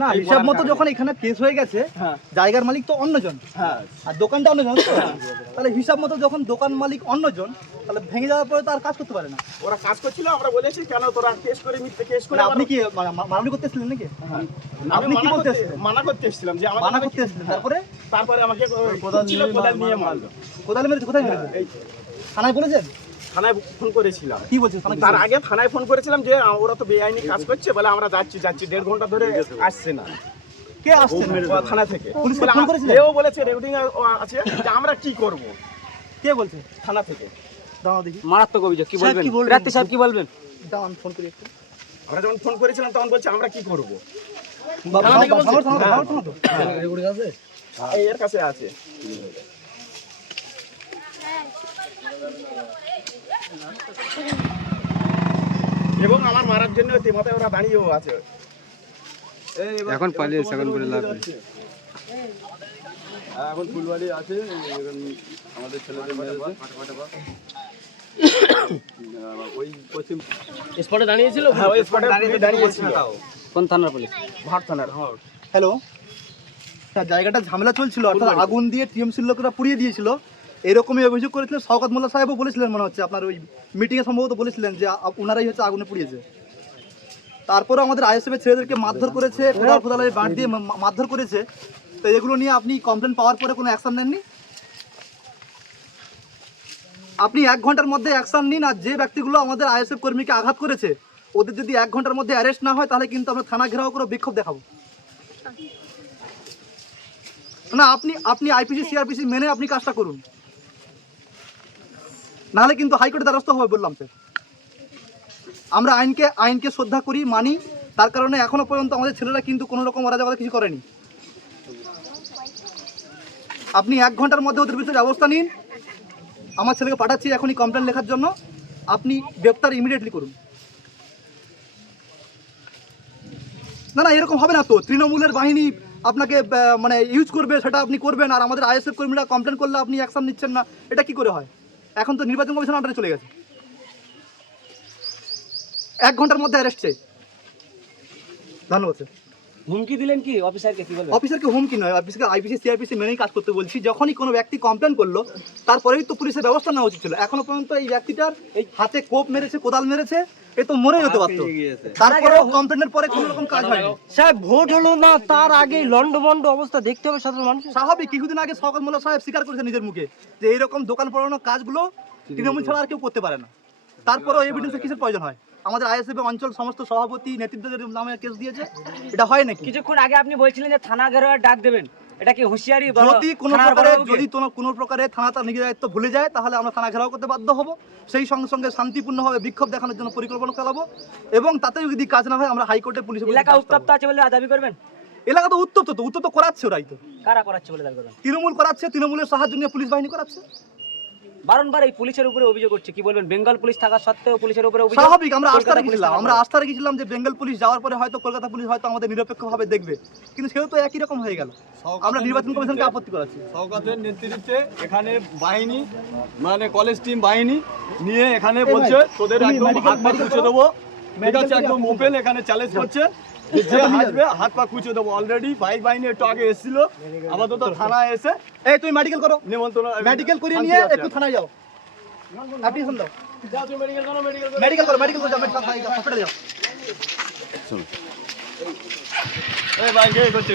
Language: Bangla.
না হিসাব মতো যখন এখানে কেস হয়ে গেছে জায়গার মালিক তো অন্যজন আর দোকানটা অন্যজন, তাহলে হিসাব মতো যখন দোকান মালিক অন্যজন তাহলে ভেঙে যাওয়ার পরে তো আর কাজ করতে পারে না। ওরা কাজ করছিল, আমরা বলেছি কেন তোরা কেস করে মিথ্যে কেস করে। আপনি কি মারামারি করতে এসেছিলেন নাকি? আপনি কি বলতে এসেছিলেন? মানা করতে এসেছিলাম যে আমাদের মানা করতে এসেছিলেন, তারপরে আমাকে কোদাল নিয়ে মারলো। কোদাল মেরেছে? কোথায় মেরেছে? থানায় বলেছেন? থানায় ফোন করেছিলাম। কি বলছে? তার আগে থানায় ফোন করেছিলাম যে ওরা তো বেআইনি কাজ করছে, বলে আমরা যাচ্ছি 1.5 ঘন্টা ধরে আসছে না। কে আসছে থানা থেকে? পুলিশ ফোন করেছিল? এও বলেছে রেকর্ডিং আছে যে আমরা কি করব। কে বলছে? থানা থেকে। দাঁড়াও দেখি। মারাত্মক অভিযোগ, কি বলবেন? রাত্রি সাহেব কি বলবেন? দাঁড়ান ফোন করি একটু। আমরা যখন ফোন করেছিলাম তখন বলছে আমরা কি করব। এর কাছে আছে। এবং আমার মারার জন্য মাথায় ওরা দাঁড়িয়েও আছে। এখন পালিয়েছে, এখন বলে লাভ নেই। এখন ফুলবাড়ি আছে, আমাদের ছেলেদের মেরেছে। ওই পশ্চিম স্পটে দাঁড়িয়েছিল? হ্যাঁ, ওই স্পটে দাঁড়িয়েছিল। কোন থানার পুলিশ? ভাট থানার। হ্যালো, জায়গাটা ঝামেলা চলছিল, অর্থাৎ আগুন দিয়ে টিএমসির লোকেরা পুড়িয়ে দিয়েছিল, এরকমই অভিযোগ করেছিলেন শওকত মোল্লা সাহেবও বলেছিলেন, মনে হচ্ছে আপনার ওই মিটিংয়ে সম্ভবত বলেছিলেন যে ওনারাই হচ্ছে আগুনে পুড়িয়েছে। তারপরে আমাদের আইএসএফ এর ছেলেদেরকে মারধর করেছে, কোদালের বাঁট দিয়ে মারধর করেছে। তো এগুলো নিয়ে আপনি কমপ্লেন পাওয়ার পরে কোনো অ্যাকশন নেননি? আপনি 1 ঘন্টার মধ্যে অ্যাকশন নিন, আর যে ব্যক্তিগুলো আমাদের আইএসএফ কর্মীকে আঘাত করেছে ওদের যদি 1 ঘন্টার মধ্যে অ্যারেস্ট না হয় তাহলে কিন্তু আমরা থানা ঘেরাও করে বিক্ষোভ দেখাবো। না, আপনি আইপিসি সিআরপিসি মেনে আপনি কাজটা করুন, নাহলে কিন্তু হাইকোর্টে দ্বারস্থ হবে বললাম স্যার। আমরা আইনকে শ্রদ্ধা করি, মানি, তার কারণে এখনো পর্যন্ত আমাদের ছেলেরা কিন্তু কোনো রকম অরাজকতা কিছু করেনি। আপনি 1 ঘন্টার মধ্যে ওদের বিরুদ্ধে ব্যবস্থা নিন। আমার ছেলেকে পাঠাচ্ছি এখনই কমপ্লেন লেখার জন্য, আপনি গ্রেপ্তার ইমিডিয়েটলি করুন। না এরকম হবে না তো, তৃণমূলের বাহিনী আপনাকে মানে ইউজ করবে, সেটা আপনি করবেন, আর আমাদের আইএসএফ কর্মীরা কমপ্লেন করলে আপনি অ্যাকশন নিচ্ছেন না, এটা কি করে হয়? এখন তো নির্বাচন কমিশন আন্ডারে চলে গেছে। 1 ঘন্টার মধ্যে অ্যারেস্ট চাই। ধন্যবাদ স্যার। হুমকি দিলেন কি অফিসারকে? কি বলবেন? অফিসারকে হুমকি নয়, আইপিসি সিআরপিসি মেনেই কাজ করতে বলছি। যখনই কোনো ব্যক্তি কমপ্লেন করলো তারপরেই তো পুলিশের ব্যবস্থা নেওয়া উচিত ছিল। এখনো পর্যন্ত এই ব্যক্তিটার এই হাতে কোপ মেরেছে, কোদাল মেরেছে, এ তো মরেই হতে পারতো। তারপরেও কমপ্লেনের পরে কোনো রকম কাজ হয়নি। সাহেব ভোট হলো না, তার আগে লন্ডভন্ড অবস্থা দেখতে হবে সাধারণ মানুষ। স্বাভাবিক, কিছুদিন আগে শওকত মোল্লা সাহেব স্বীকার করেছে নিজের মুখে যে এইরকম দোকান পড়ানো কাজগুলো তৃণমূল ছাড়া আর কেউ করতে পারে না। তারপরেও এভিডেন্সের কিসের প্রয়োজন হয়? আমাদের আইএসএফ অঞ্চল সমস্ত সভাপতি নেতৃত্বদের নামে কেস দিয়েছে, এটা হয় নাকি? কিছুক্ষণ আগে আপনি বলছিলেন যে থানা ঘেরাওয়ের ডাক দেবেন, এটা কি হুঁশিয়ারি? যদি কোনো প্রকারে থানা তার নিজের দায়িত্ব ভুলে যায় তাহলে আমরা থানা ঘেরাও করতে বাধ্য হব। সেই সঙ্গে সঙ্গে শান্তিপূর্ণভাবে বিক্ষোভ দেখানোর জন্য পরিকল্পনা চালাবো, এবং তাতে যদি কাজ না হয় আমরা হাইকোর্টে পুলিশ। এলাকা উত্তপ্ত আছে বলে দাবি করবেন? এলাকা তো উত্তপ্ত করাচ্ছে ওরাই তো। কারা করাচ্ছে বলে দাবি করবেন? তৃণমূল করাচ্ছে, তৃণমূলের সাহায্য নিয়ে পুলিশ বাহিনী করাচ্ছে। বারংবার এই পুলিশের উপরে অভিযোগ করছে, কি বলবেন? বেঙ্গল পুলিশ থাকা সত্ত্বেও পুলিশের উপরে অভিযোগ। স্বাভাবিক, আমরা আস্থা রেখেছিলাম যে বেঙ্গল পুলিশ যাওয়ার পরে হয়তো কলকাতা পুলিশ হয়তো আমাদের নিরপেক্ষভাবে দেখবে, কিন্তু সেও তো একই রকম হয়ে গেল। আমরা নির্বাচন কমিশনকে আপত্তি করাচ্ছি। শওকতের নেতৃত্বে এখানে বাহিনী, মানে কলেজ টিম বাহিনী নিয়ে এখানে বলছে তোদের একদম হাত পা কুচে দেবো, ঠিক আছে? একদম ওপেন এখানে চ্যালেঞ্জ করছে যে আসবে হাত পা কুচে দেবো। অলরেডি বাইক বাহিনী একটু আগে এসেছিল, আপাতত থানায় এসে এই তুমি মেডিকেল করো, নিমন্ত্রণ মেডিকেল করিয়ে নিয়ে একটু থানায় যাও। অ্যাপ্লিকেশন দাও, মেডিকেল করো, হসপিটালে যাও। এই বাইক করছে